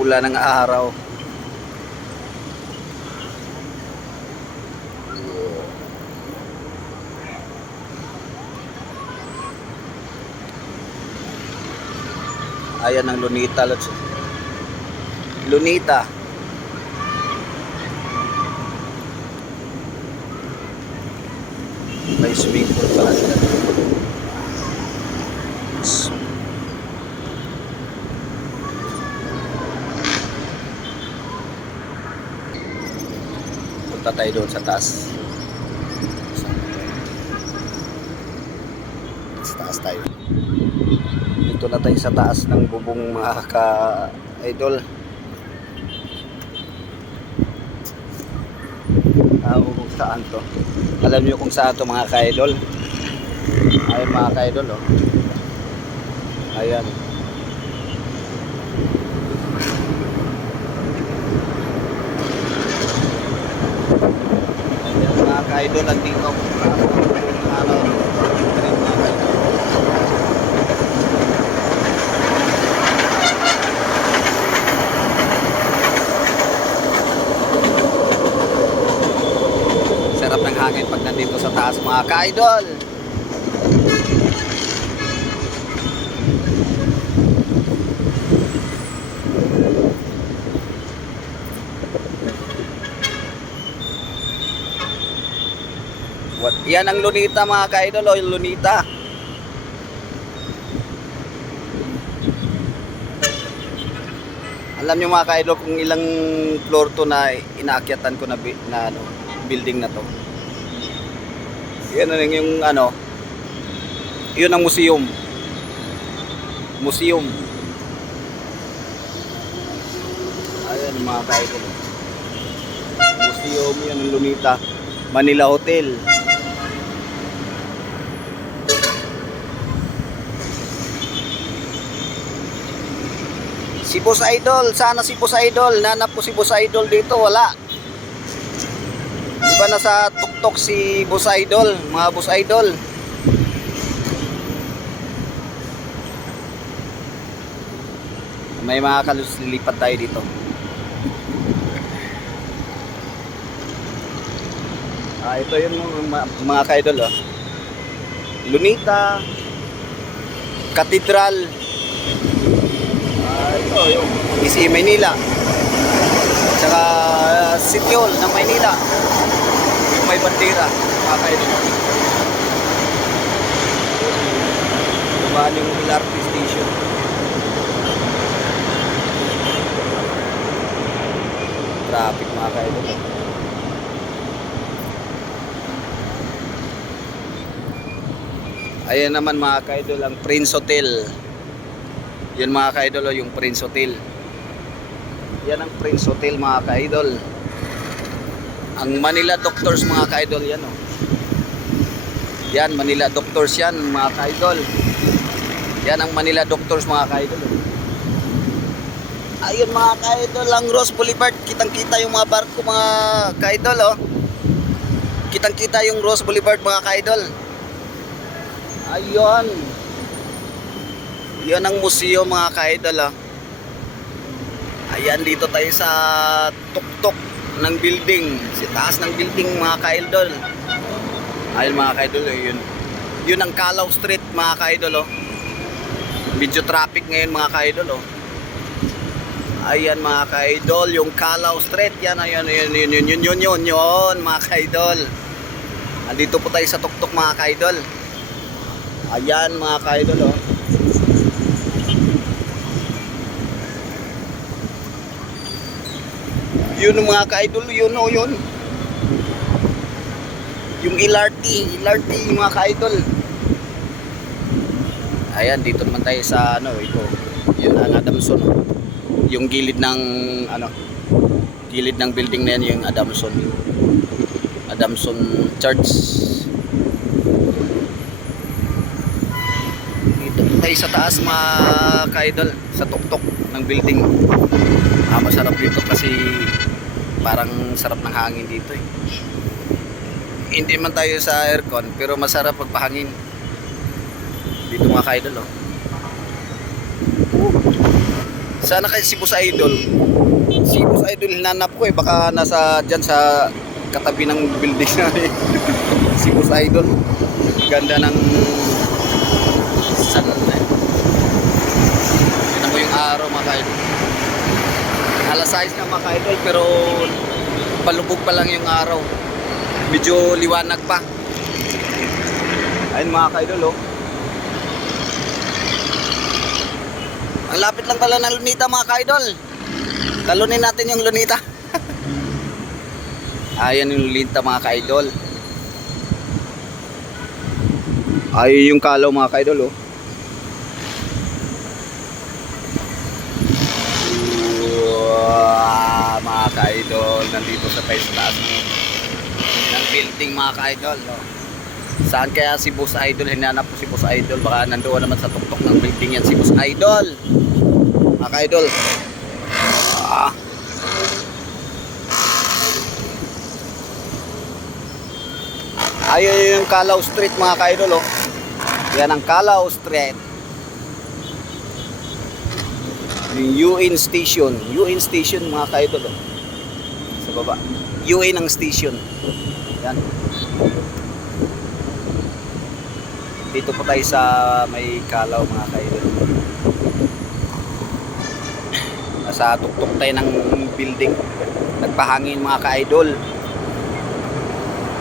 pula ng araw. Ayan ang Lunita. Lunita. May swimming pool pala sila. Punta tayo doon sa taas. Sa taas tayo. Dito na tayo sa taas ng bubong mga ka-idol. Ah, kung saan to. Alam niyo kung saan to mga ka-idol? Ay mga ka-idol oh. Ayan. idol nandito ako. Ano, sarap ng hangin pag nandito sa taas mga ka-idol Yan ang Lunita mga ka-idol o yung Lunita. Alam niyo mga ka-idol kung ilang floor to na inaakyatan ko na, na ano, building na to. Yan na lang yung ano, yun ang museum. Museum. Ayan mga ka-idol. Museum, yan ang Lunita. Manila Hotel. Si Boss Idol, sana si Boss Idol, nanap ko si Boss Idol dito, wala. Di ba nasa tuktok si Boss Idol, mga Boss Idol? May mga kaluslilipat tayo dito. Ah, ito yung mga, mga ka-idol, oh. Lunita, Cathedral, Isi Maynila, tsaka uh, City Hall ng Maynila, yung may bandera, mga ka-idol. Dumaan yung LRT station. Traffic mga oh. Ayan naman mga ka-idol ang Prince Hotel. Yan mga ka-idol oh, yung Prince Hotel. Yan ang Prince Hotel mga ka-idol. Ang Manila Doctors mga ka-idol yan oh. Yan Manila Doctors yan mga ka-idol. Yan ang Manila Doctors mga ka-idol. oh. Ayun mga ka-idol ang Rose Boulevard. Kitang-kita yung mga barko mga ka-idol oh. Kitang-kita yung Rose Boulevard mga ka-idol. Ayun. Yan ang museo mga ka-idol ah. Ayan, dito tayo sa tuktok ng building. Si taas ng building mga kaidol. Ayun mga kaidol, eh, yun. Yun ang Kalaw Street mga kaidol. Oh. Medyo traffic ngayon mga kaidol. Oh. Ayan mga kaidol, yung Kalaw Street. Yan, ayan, yun, yun, yun, yun, yun, yun, yun mga kaidol. Andito po tayo sa tuktok mga kaidol. Ayan mga kaidol. Oh. Yun ang mga ka-idol, yun oh, yun. Yung LRT, LRT mga ka-idol. Ayan, dito naman tayo sa ano, ito. Yun ang Adamson. Yung gilid ng ano, gilid ng building na yan yung Adamson. Adamson Church. Dito tayo sa taas mga ka-idol, sa tuktok ng building. Ah, masarap dito kasi parang sarap ng hangin dito eh. Hindi man tayo sa aircon pero masarap pagpahangin. Dito mga ka-idol oh. Sana kay si Boss Idol. Si Boss Idol hinanap ko eh. Baka nasa dyan sa katabi ng building na eh. si Boss Idol. Ganda ng eh. Tignan mo yung araw mga ka-idol. Alas 6 na mga ka-idol pero palubog pa lang yung araw. Medyo liwanag pa. Ayun mga ka-idol oh. Ang lapit lang pala ng lunita mga ka-idol. Talunin natin yung lunita. Ayan yung lunita mga ka-idol. Ay yung kalaw mga ka-idol oh. Nandito sa tayo sa ng, ng building mga ka-idol. Oh. Saan kaya si Boss Idol? Hinanap ko si Boss Idol. Baka nandoon naman sa tuktok ng building yan si Boss Idol. Mga ka-idol. Ah. Ayun yung Calao Street mga ka-idol. Oh. Yan ang Calao Street. Yung UN Station. UN Station mga ka-idol. Oh. Sa baba. UN ang station. Yan. Dito po tayo sa may Calao mga ka-idol. Nasa tuktok tayo ng building. Nagpahangin mga ka-idol.